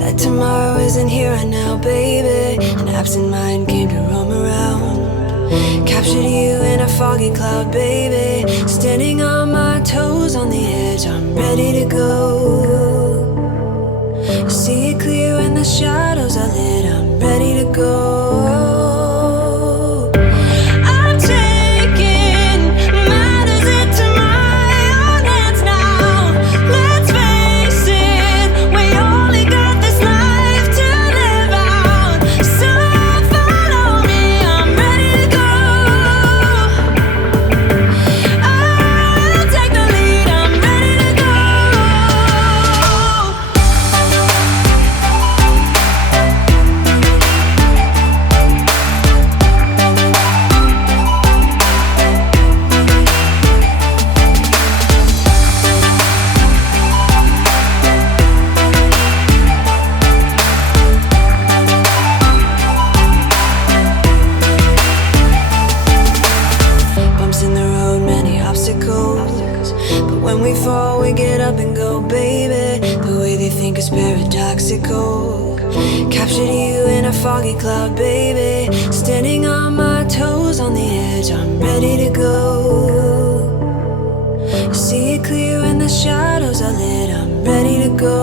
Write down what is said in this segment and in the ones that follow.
That tomorrow isn't here right now, baby. An absent mind came to roam around. Captured you in a foggy cloud, baby. Standing on my toes on the edge, I'm ready to go. See it clear when the shadows are lit, I'm ready to go. Captured you in a foggy cloud, baby. Standing on my toes on the edge, I'm ready to go. See it clear when the shadows are lit, I'm ready to go.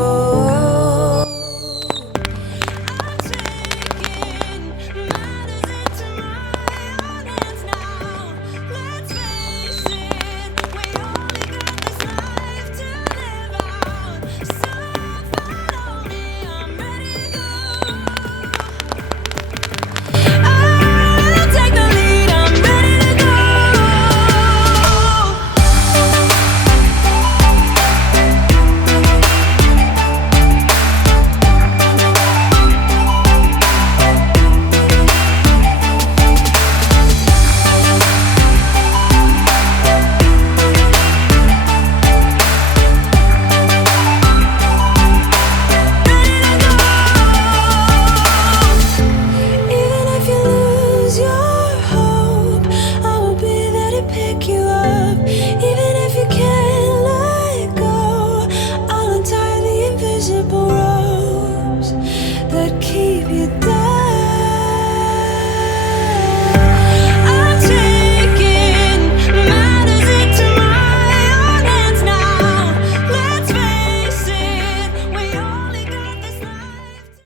That keep you down.